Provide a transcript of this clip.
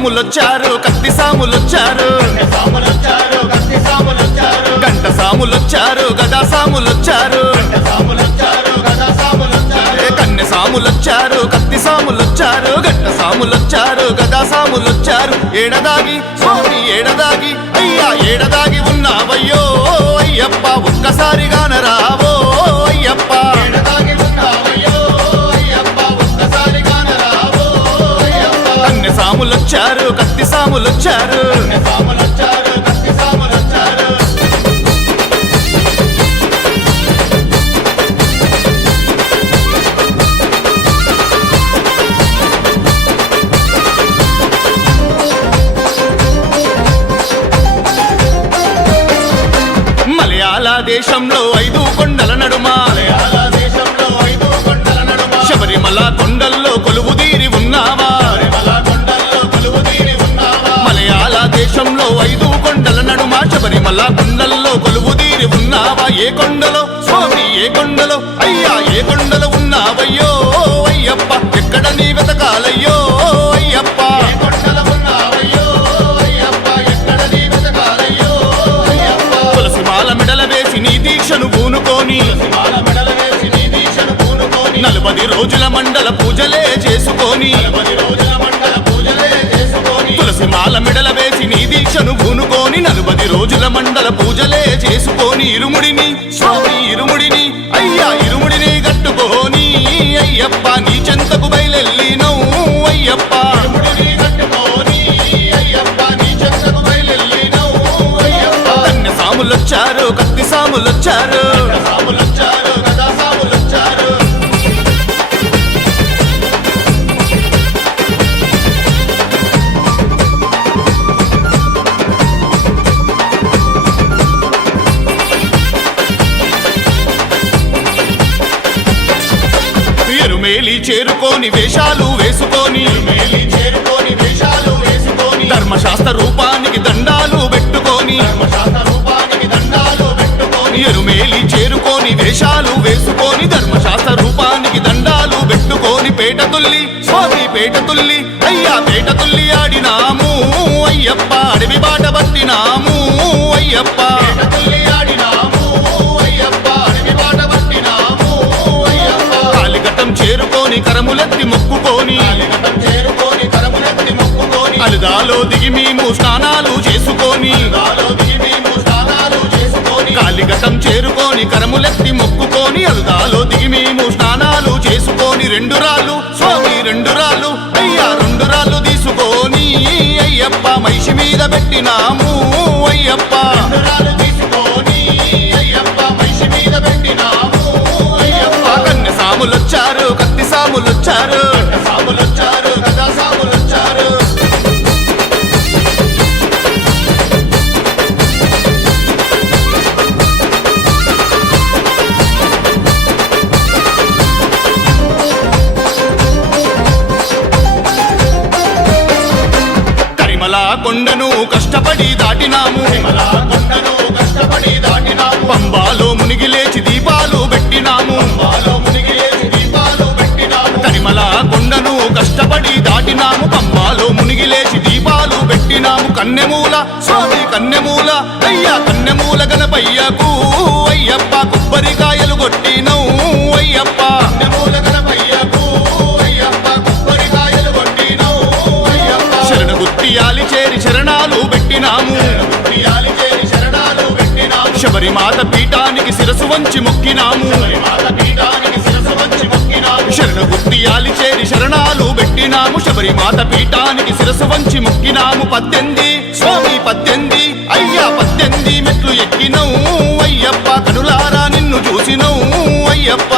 సాములొచ్చారు కత్తి సాములొచ్చారు గంట సాములొచ్చారు గదా సాములొచ్చారు కన్నె సాములొచ్చారు కత్తి సాములొచ్చారు గంట సాములొచ్చారు గదా సాములొచ్చారు ఏడదాగి స్వామి ఏడదాగి అయ్యా ఏడదాగి ఉన్నావయ్యో అయ్యప్ప ఒక్కసారిగాన రావో అయ్యప్ప కన్నె సాములొచ్చారు కత్తి సాములొచ్చారు మలయాళ దేశంలో 5 కొండల నడుమ శబరిమల కొండల్లో కొలువుదీరి ఉన్నావా మలయాళ దేశంలో 5 కొండల నడుమ శబరిమల కొండల్లో కొలువుదీరి ఉన్నావా ఏ కొండలో స్వామి ఏ కొండలో అయ్యా ఏ కొండలో ఉన్నావయ్యో అయ్యప్ప ఎక్కడ నీ వెతకాలయ్యో అయ్యప్ప తులసిమాల మెడల వేసి నీ దీక్షను పూనుకొని 40 రోజుల మండల పూజలే చేసుకొని తులసిమాల మెడల వేసి నీ దీక్షను పూనుకొని 40 రోజుల మండల పూజలే చేసుకొని ఇరుముడిని స్వామి ఇరుముడిని అయ్యా ఇరుముడిని కట్టుకొని అయ్యప్ప నీ చెంతకు బయలెల్లినవు అయ్యప్ప కన్నె సాములొచ్చారు కత్తి సాములొచ్చారు ఎరుమేలి చేరుకొని వేషాలు వేసుకొని ధర్మశాస్త్ర రూపానికి దండాలు పెట్టుకొని ఎరుమేలి చేరుకొని వేషాలు వేసుకొని ధర్మశాస్త్ర రూపానికి దండాలు పెట్టుకొని పేట తుల్లి స్వామి పేట తుల్లి అయ్యా పేట తుల్లి ఆడినాము అయ్యప్ప అడవి బాట పట్టినాము అయ్యప్ప చేరుకొని కరములెత్తి మొక్కుకొని అలుదాలో దిగి మేము స్నానాలు చేసుకొని కాలిఘటం చేరుకొని కరములెత్తి మొక్కుకొని అలుదాలో దిగి మేము స్నానాలు చేసుకొని 2 రాళ్ళు స్వామి 2 రాళ్ళు అయ్యా 2 రాళ్ళు తీసుకొని అయ్యప్ప మహిషి మీద పెట్టినాము అయ్యప్ప కన్నె సాములొచ్చారు కత్తి సాములొచ్చారు గదా సాములొచ్చారు కరిమల కొండను కష్టపడి దాటినాము పంబాలో మునిగి లేచి దీపాలు పెట్టినాము కరిమల కొండను కష్టపడి దాటినాము పంబాలో మునిగి లేచి దీపాలు పెట్టినాము కన్నెమూల స్వామి కన్నెమూల అయ్యా కన్నెమూల గణపయ్యకు అయ్యప్ప కొబ్బరికాయలు కొట్టినవు అయ్యప్ప శరణ గుత్తియాలి చేరి శరణాలు పెట్టినాము శబరిమాత పీఠానికి శిరసు వంచి మొక్కినాము శరణ గుత్తియాలి చేరి శరణాలు పెట్టినాము శబరిమాత పీఠానికి శిరసు వంచి మొక్కినాము 18 స్వామి 18 అయ్యా 18 మెట్లు ఎక్కినవు అయ్యప్ప కనులారా నిన్ను చూసినవు అయ్యప్ప